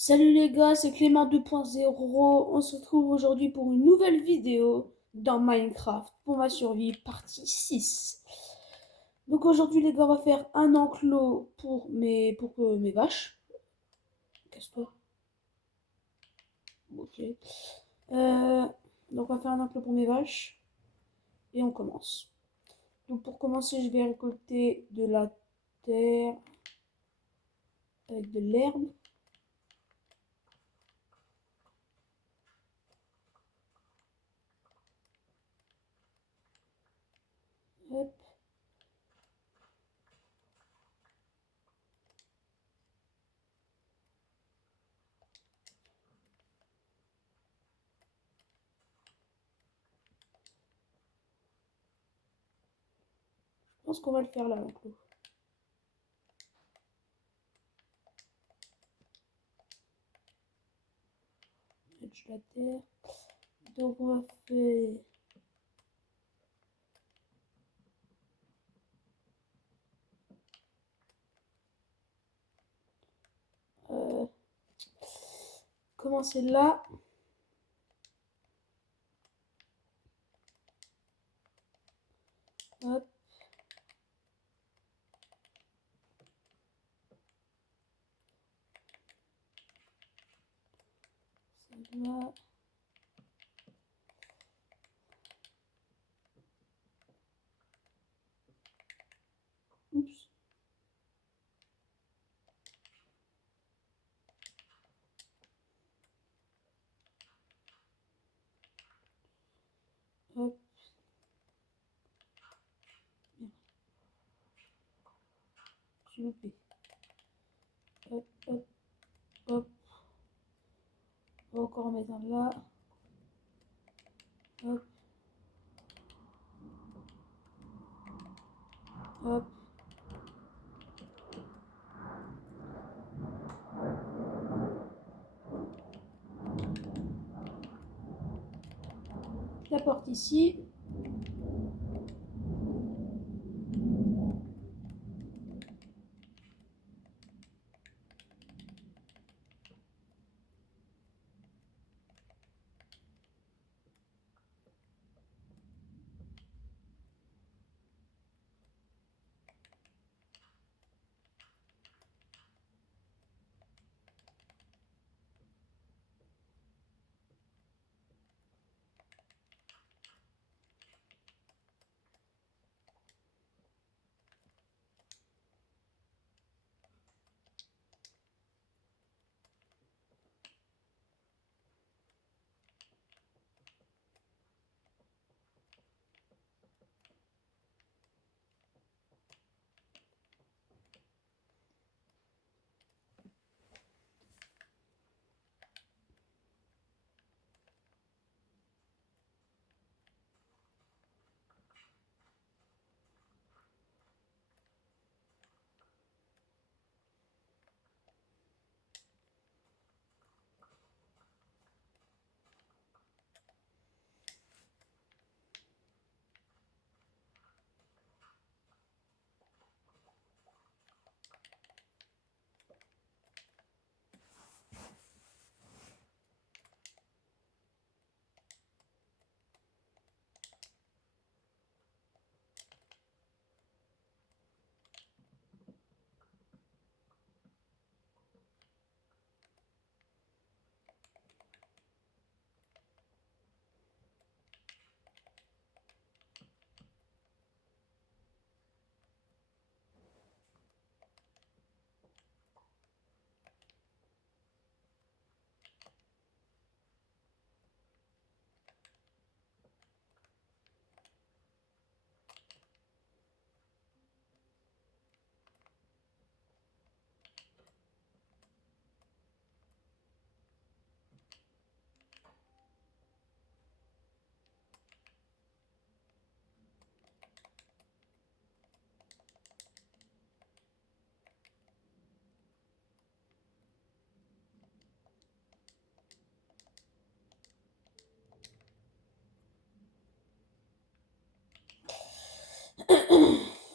Salut les gars, c'est Clément 2.0. On se retrouve aujourd'hui pour une nouvelle vidéo dans Minecraft pour ma survie, partie 6. Donc aujourd'hui les gars, on va faire un enclos pour mes vaches. Casse-toi. Ok. Donc on va faire un enclos pour mes vaches et on commence. Donc pour commencer, je vais récolter de la terre avec de l'herbe. Hop. Je pense qu'on va le faire là l'enclos. Mettre de la terre. Donc on va faire commencer là. Hop. Là. Oups. Hop. J'ai loupé. Hop, hop, hop. On va encore en mettre un là. Hop. Hop. La porte ici.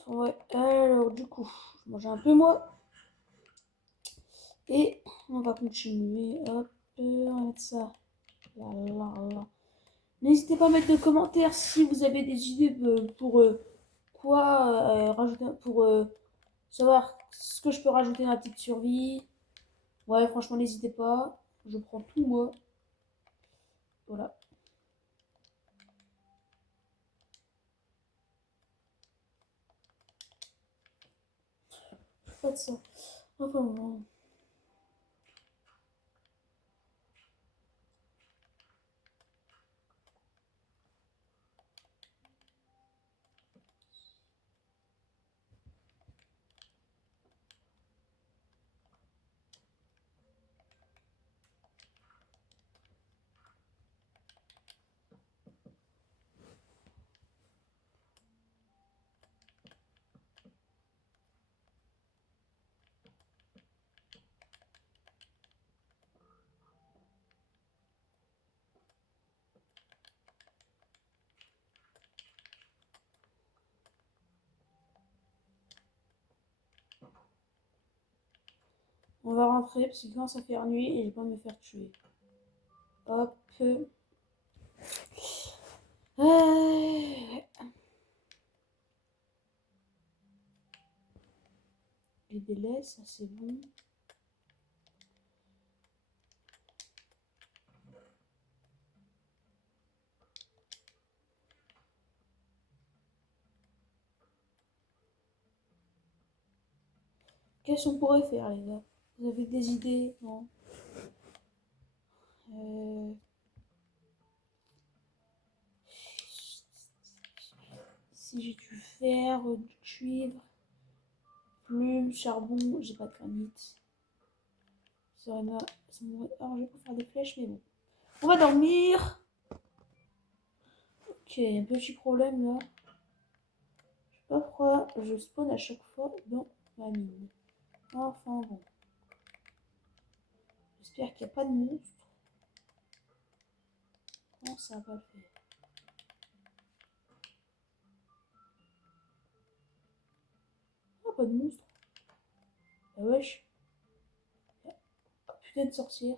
Ouais, alors du coup, je mange un peu moi. Et On va continuer. Hop, on va mettre ça. Là, là, là. N'hésitez pas à mettre des commentaires si vous avez des idées pour quoi rajouter, pour savoir ce que je peux rajouter dans la petite survie. Ouais, franchement, n'hésitez pas. Je prends tout, moi. Voilà. Pas de ça. Enfin, bon. On va rentrer parce qu'il commence à faire nuit et je vais pas me faire tuer. Hop. Ouais. Les délais, ça c'est bon. Qu'est-ce qu'on pourrait faire, les gars? Vous avez des idées? Non. Si j'ai du fer, du cuivre, plume, charbon, j'ai pas de granit. Ça m'aurait arrangé pour faire des flèches, mais bon. On va dormir. Ok, un petit problème là. Je sais pas pourquoi je spawn à chaque fois dans ma mine. Enfin bon. J'espère qu'il n'y a pas de monstre. Non, ça va pas le faire. Oh, pas de monstre. Ah wesh. Oh, putain de sorcière.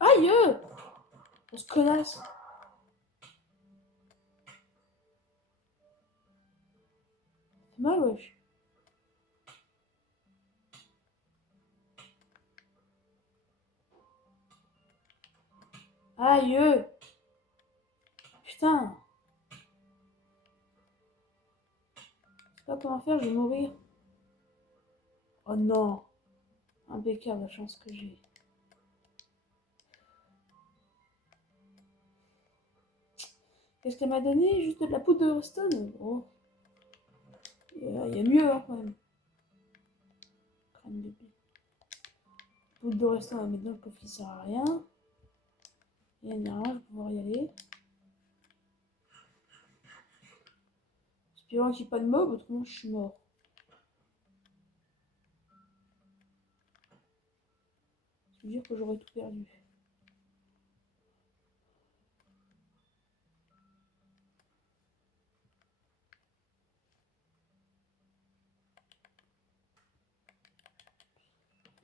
Aïe! On se connasse. C'est mal, wesh. Aïe! Putain. Je sais pas comment faire, je vais mourir. Oh non. Impeccable la chance que j'ai. Qu'est-ce qu'elle m'a donné? Juste de la poudre de redstone? Oh. Il y a mieux hein, quand même. Crâne de blé. Poudre de redstone, on va mettre dans le coffre qui sert à rien. Et il y a rien, je vais pouvoir y aller. Espérons qu'il n'y ait pas de mob, autrement je suis mort. Ça veut dire que j'aurais tout perdu.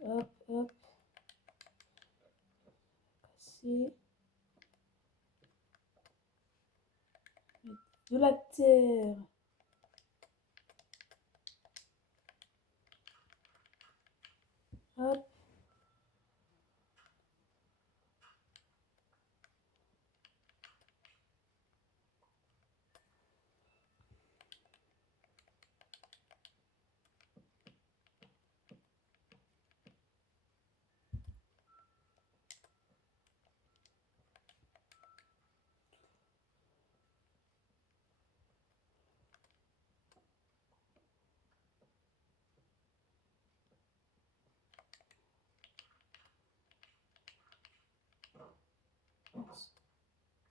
Hop, hop. Casser. De la terre. Hop.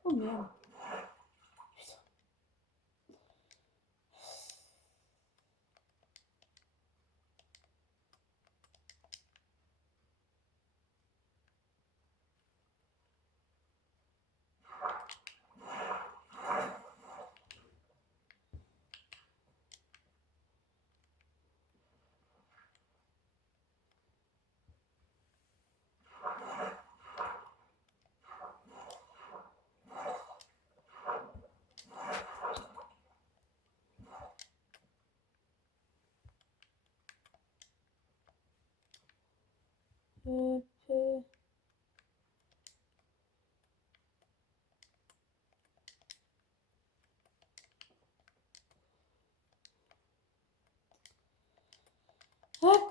Oh merde. Hop. Hop.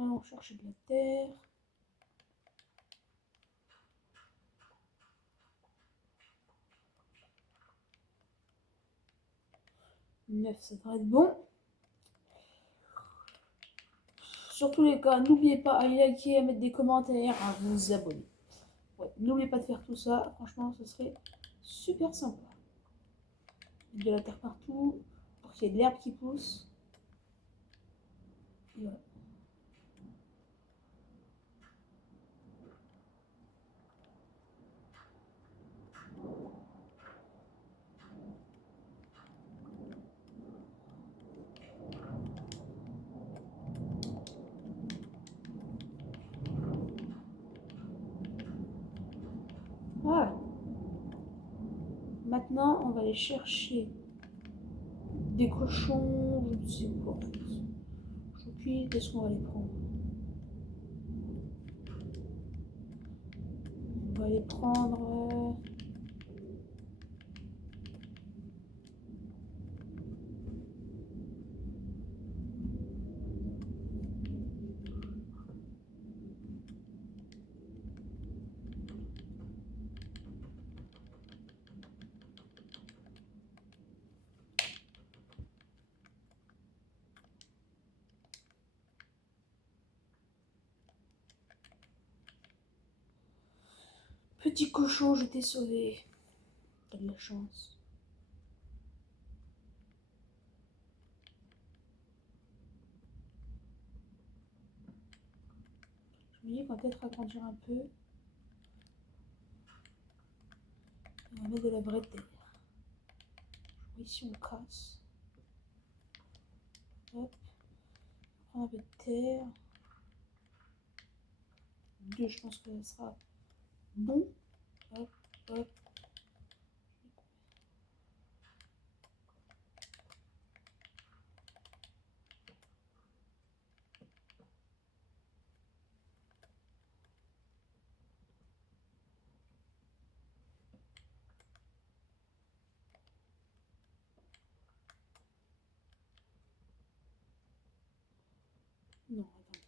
Allons chercher de la terre. Neuf, ça devrait être bon. Sur tous les cas, n'oubliez pas à liker, à mettre des commentaires, à vous abonner. Ouais, n'oubliez pas de faire tout ça. Franchement, ce serait super sympa. Mettre de la terre partout pour qu'il y ait de l'herbe qui pousse. Et voilà. Voilà. Maintenant, on va aller chercher des cochons, je ne sais quoi en fait. Je sais plus qu'est-ce qu'on va les prendre. On va les prendre. Petit cochon, je t'ai sauvé. T'as de la chance. Je me dis qu'on va peut-être agrandir un peu. On va mettre de la vraie terre. Ici, on casse. Hop. On prend un peu de terre. 2, je pense que ça sera bon. Hop, hop. Non, attendez.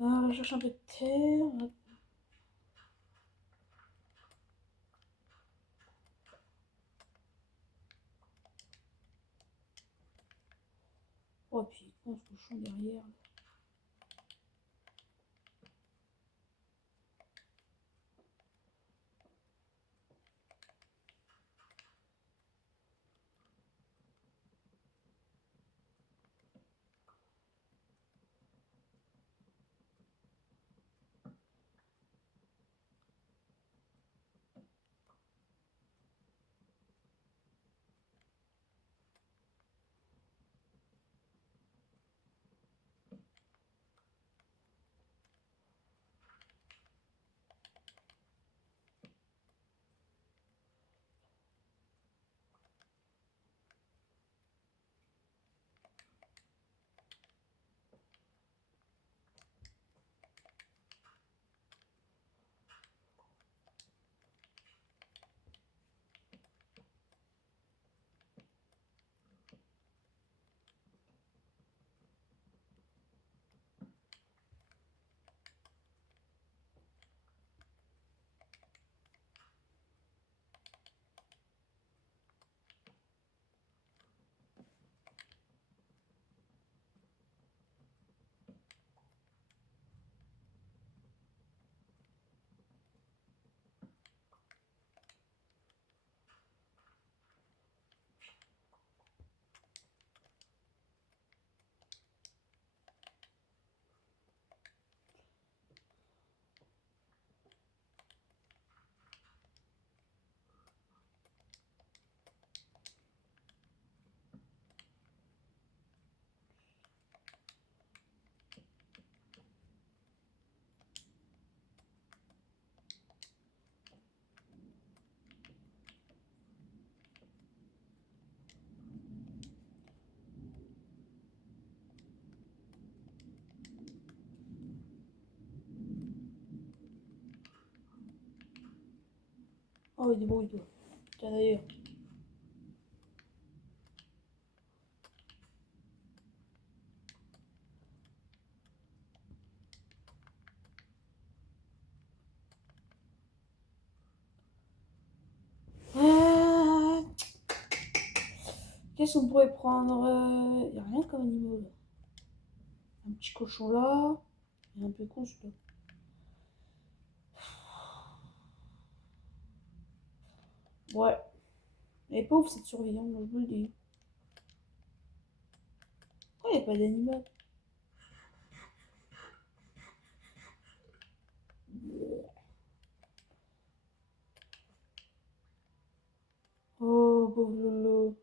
On va chercher un peu de terre. Hop. Oh, puis on se cochon derrière. Oh, débrouille-toi. Tiens, d'ailleurs. Euh, Qu'est-ce qu'on pourrait prendre? Y a rien comme animal là. Un petit cochon là. Il est un peu con celui-là. Ouais. Elle est pauvre cette survie, hein, je vous le dis. Pourquoi il n'y a pas d'animal? Oh, pauvre Lolo.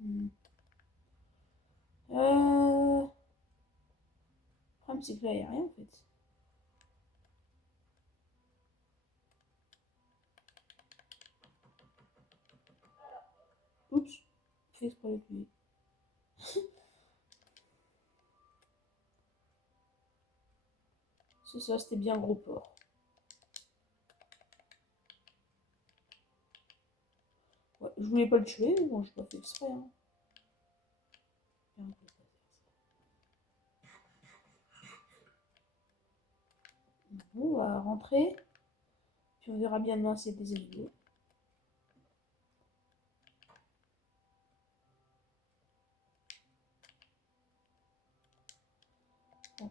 Hmm. Le problème, c'est que là, il n'y a rien en fait. Oups. Fais exprès de tuer. C'est ça, c'était bien gros porc. Ouais, je voulais pas le tuer, mais bon, je pas fait exprès. Hein. Bon, on va rentrer. Puis on verra bien demain s'il y a des animaux. Bon.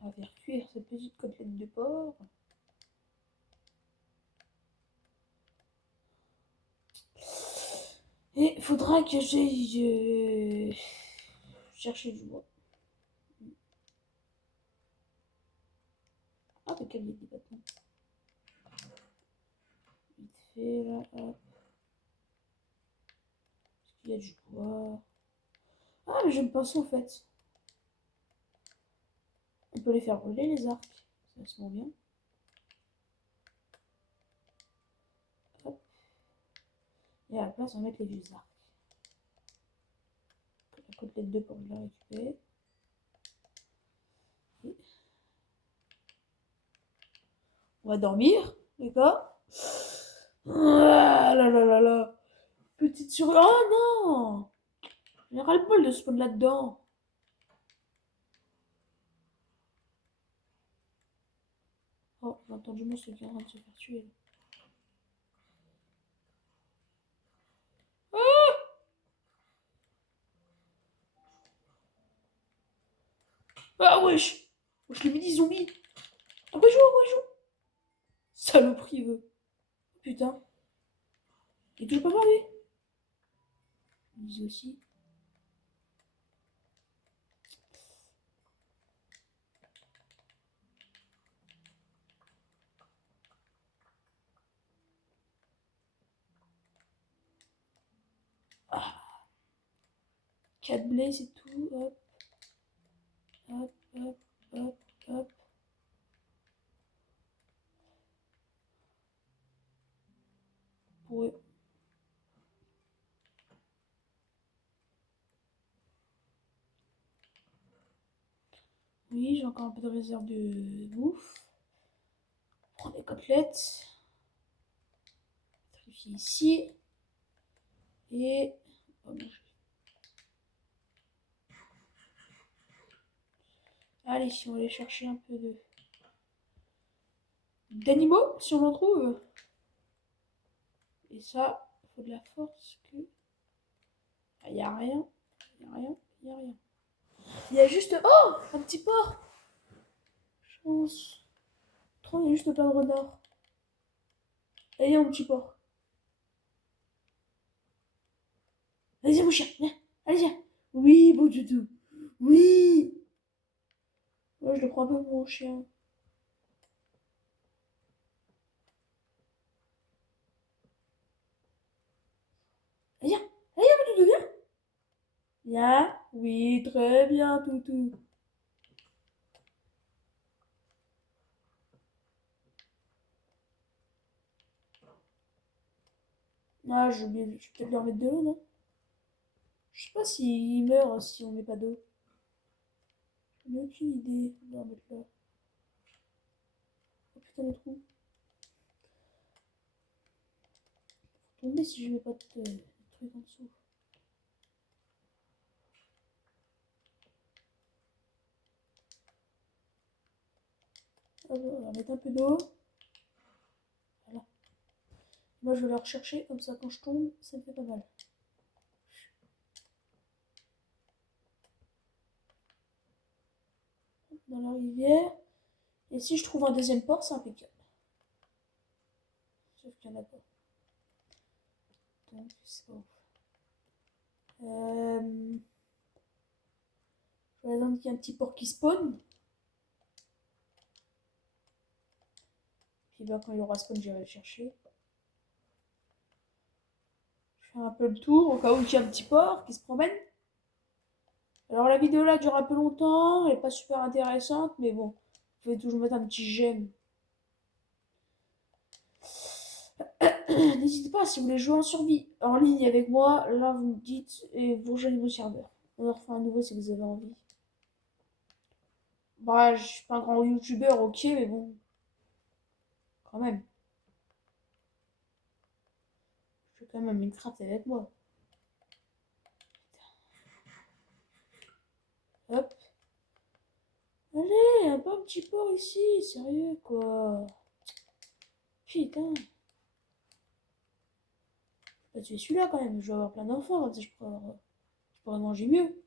On va faire cuire cette petite côtelette de porc. Et il faudra que j'aille chercher du bois. Ah, mais quel des bâtons. Vite fait là, hop. Est-ce qu'il y a du bois? Ah, mais je me pensais en fait. On peut les faire rouler les arcs. Ça se met bien. Hop. Et à la place, on va mettre les vieux arcs. La côtelette de porc, je l'ai récupérée. On va dormir, les gars. Ah là là là là. Petite sur... Oh non! J'ai ras le bol de spawn là-dedans. Oh, j'ai entendu monstre qui est en train de se faire tuer. Ah wesh! Wesh, le mini zombie! Ah ouais, joue! Saloperie, veut. Putain. Il est toujours pas mort, lui? Ils aussi. Ah, 4 blés, c'est tout. Hop, hop, hop, hop, hop. Pour eux. Oui, j'ai encore un peu de réserve de bouffe. Prends des côtelettes. Vérifier ici. Et... Oh, non, allez, si on va aller chercher un peu de... d'animaux, si on en trouve. Et ça, il faut de la force que... Il n'y a rien. Il n'y a rien. Il n'y a rien. Il y a juste... Oh, un petit porc. Chance. Trop, il y a juste plein de renards. Allez, un petit porc. Allez-y, mon chien. Viens. Allez, viens. Oui, beau doudou. Oui. Moi, je le prends un peu pour mon chien. Allez, viens. Allez, mon doudou, viens. Viens. Oui, très bien, toutou. Ah, je vais peut-être leur mettre de l'eau, non? Je sais pas s'il meurt si on met pas d'eau. J'ai aucune idée de leur mettre là. putain de trou. Faut tomber si je mets pas de truc en dessous. Alors, on va mettre un peu d'eau. Voilà. Moi, je vais la rechercher, comme ça, quand je tombe, ça me fait pas mal. Dans la rivière. Et si je trouve un deuxième port, c'est impeccable. Sauf qu'il n'y en a pas. Donc, c'est pas ouf. Je vais attendre qu'il y ait un petit port qui spawn. Puis ben, quand il aura spawn, j'irai le chercher. Je fais un peu le tour, au cas où il y a un petit port qui se promène. Alors la vidéo là dure un peu longtemps, elle n'est pas super intéressante, mais bon, vous pouvez toujours mettre un petit j'aime. N'hésitez pas si vous voulez jouer en survie en ligne avec moi, là vous me dites et vous rejoignez mon serveur. On en refait un nouveau si vous avez envie. Bah, je suis pas un grand youtubeur, ok, mais bon, quand même. Je fais quand même Minecraft avec moi. Hop. Allez, un petit port ici, sérieux quoi. Putain. Je vais tuer celui-là quand même, je vais avoir plein d'enfants, comme ça je pourrais manger mieux.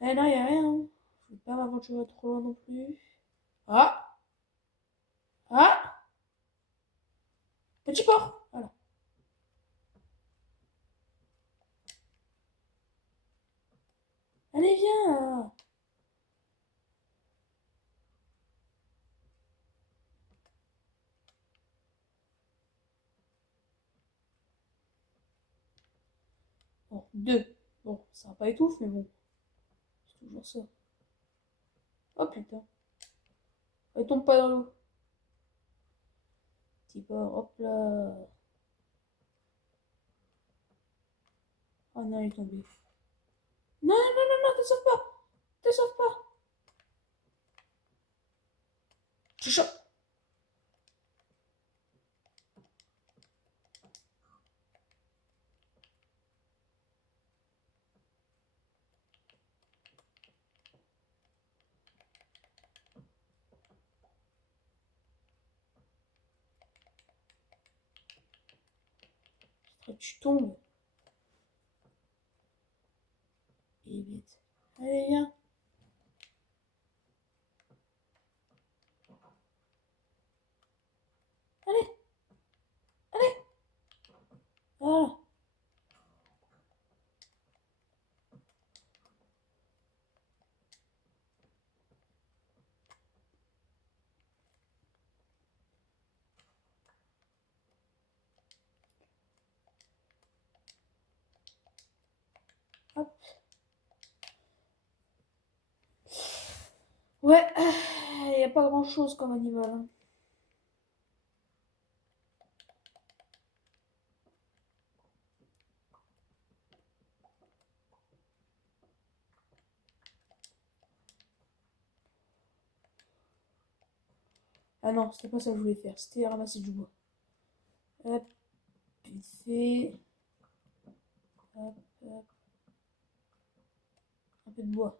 Eh non, y'a rien. Hein. Je vais pas m'aventurer trop loin non plus. Ah! Ah! Petit port! Voilà. Allez, viens! Bon, deux. Bon, ça va pas étouffer, mais bon. C'est toujours ça. Oh putain. Elle tombe pas dans l'eau. Petit port, hop là. Oh non, il est tombé. Non, non, non, non, te sauve pas! Te sauve pas! Je chope! Tu tombes. Il est bête. Allez, viens. Allez, allez. Voilà. Hop. Ouais, il n'y a pas grand chose comme animal. Hein. Ah non, c'était pas ça que je voulais faire, c'était ramasser du bois. Hop, vite fait. Hop, hop. Un peu de bois.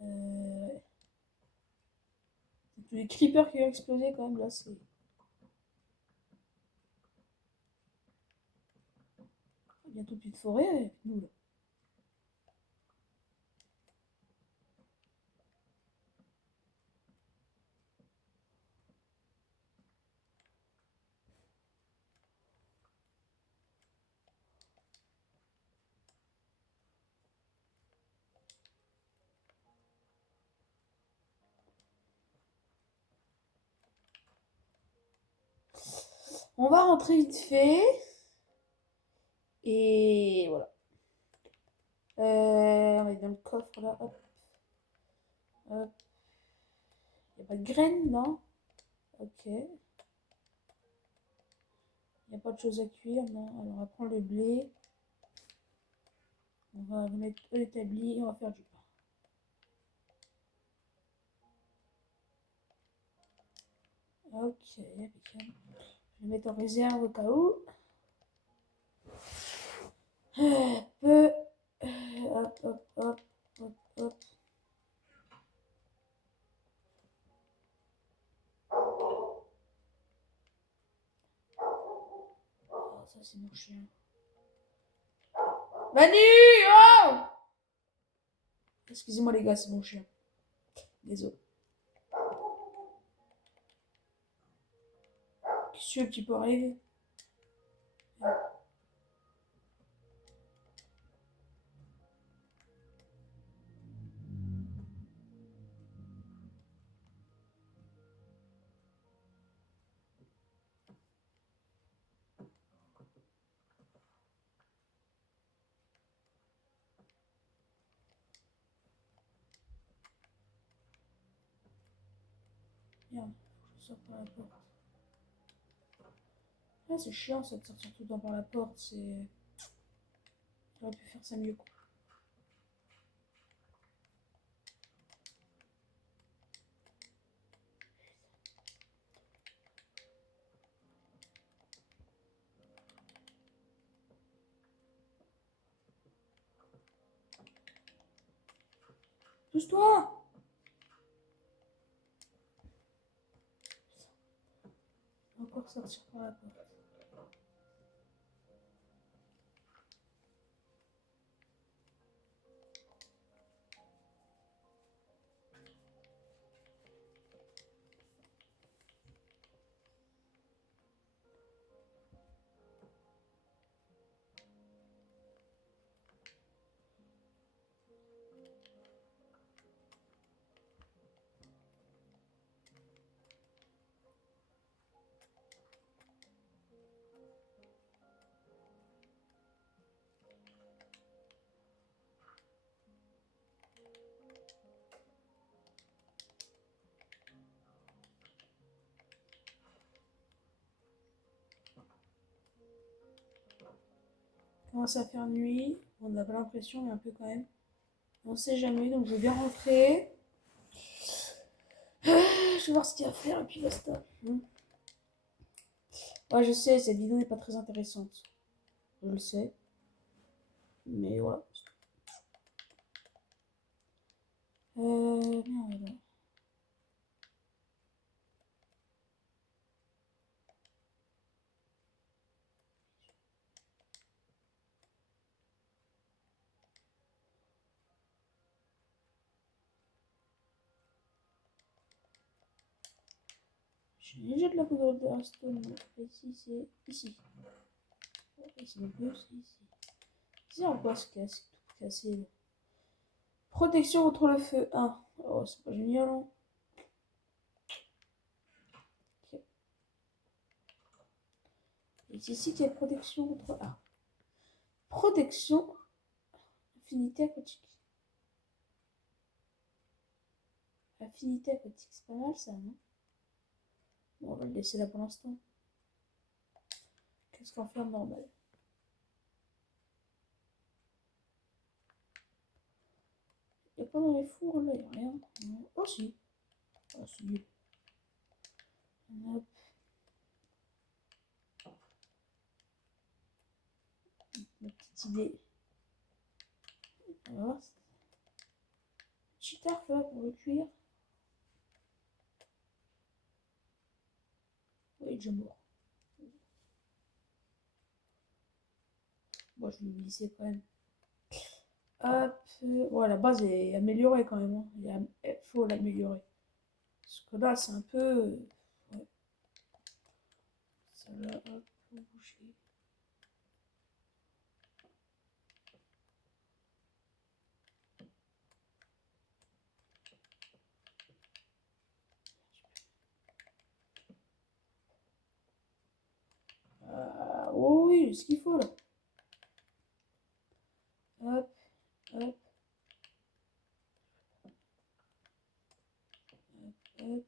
Ouais. Tous les creepers qui ont explosé quand même là, c'est. Bientôt plus de forêt avec nous là. On va rentrer vite fait. Et voilà. On va être dans le coffre là. Hop. Hop. Il n'y a pas de graines, non? Ok. Il n'y a pas de choses à cuire, non? Alors on va prendre le blé. On va le mettre à l'établi et on va faire du pain. Ok, impeccable. Je vais mettre en réserve au cas où. Hop, hop, hop, hop, hop, hop. Oh, ça c'est mon chien. Manu, oh! Excusez-moi les gars, c'est mon chien. Désolé. Qu'est-ce que tu peux arriver? Merde, faut que je sorte par la porte. Ah, c'est chiant ça de sortir tout le temps par la porte, c'est... J'aurais pu faire ça mieux quoi. Pousse-toi! Encore sortir par la porte. Commence à faire nuit. On n'a pas l'impression, mais un peu quand même. On sait jamais, donc je vais bien rentrer. Je vais voir ce qu'il y a à faire et puis basta. Ouais, je sais, cette vidéo n'est pas très intéressante. Je le sais. Mais voilà. Merde. J'ai déjà de la poudre de Hearthstone. Ici, c'est ici. Ici non plus, c'est ici. C'est en quoi ce casque tout cassé? Protection contre le feu 1. Oh, c'est pas génial, hein. Okay. Et c'est ici qu'il y a protection contre... Ah. Protection. Affinité aquatique. Affinité aquatique, c'est pas mal ça, non? Bon, on va le laisser là pour l'instant. Qu'est-ce qu'on fait en normal? Il n'y a pas dans les fours là, il n'y a rien. Oh si. Oh si. Hop. Ma petite idée. On va voir. Petit arc là pour le cuire. Oui, il est déjà mort. Bon, je vais le glisser quand même. Hop. Ouais, la base est améliorée quand même. Hein. Il faut l'améliorer. Parce que là, c'est un peu... Ouais. Ça va, hop, faut bouger. Oh oui, ce qu'il faut là. Hop, hop, hop.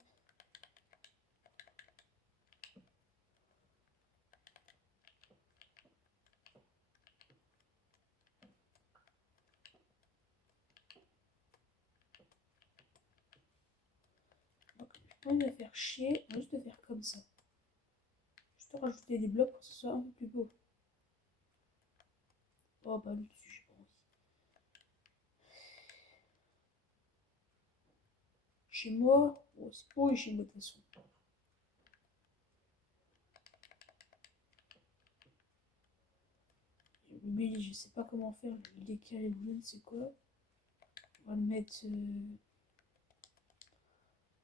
pas envie de faire chier, on va juste le faire comme ça. Juste rajouter des blocs pour que ce soit un peu plus beau. Oh bah le dessus, j'ai pas envie. Chez moi, oh, c'est pourri chez moi de toute façon. Mais je sais pas comment faire, le décaler le jaune, c'est quoi? On va le mettre.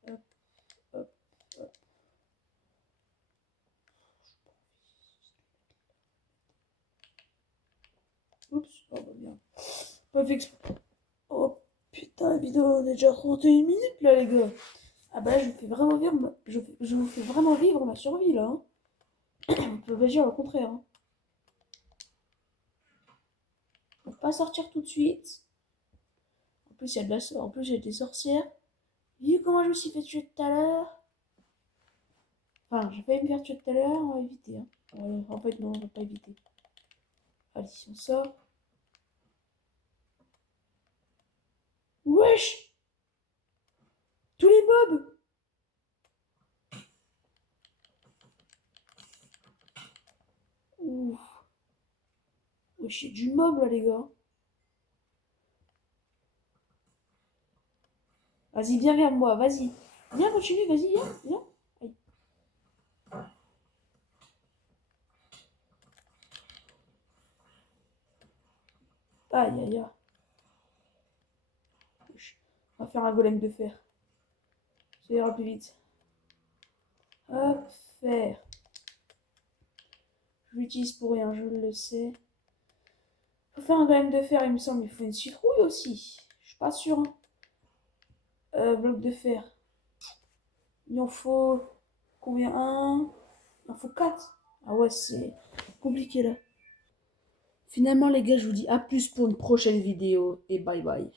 Hop, hop, hop. Oups, oh bah bien. Pas fait exprès. Oh putain, la vidéo, on est déjà 31 minutes là, les gars. Ah bah là, je vous fais vraiment vivre je vous fais vraiment vivre ma survie là. Hein. On peut pas dire le contraire. Hein. On peut pas sortir tout de suite. En plus, il y a de la en plus, il y a des sorcières. Vu comment je me suis fait tuer tout à l'heure. Enfin, j'ai failli me faire tuer tout à l'heure, on va éviter. Hein. Ouais, en fait, non, on va pas éviter. Allez, on sort. Wesh! Tous les mobs! Ouf. Wesh, il y a du mob là, les gars. Vas-y, viens vers moi, vas-y. Viens, continue, vas-y, viens, viens. Aïe, aïe, aïe. On va faire un golem de fer. Ça ira plus vite. Hop, fer. Je l'utilise pour rien, je le sais. Faut faire un golem de fer, il me semble. Il faut une citrouille aussi. Je suis pas sûr. Hein. Bloc de fer. Il en faut combien? Un. Il en faut 4. Ah ouais, c'est compliqué là. Finalement, les gars, je vous dis à plus pour une prochaine vidéo et bye bye.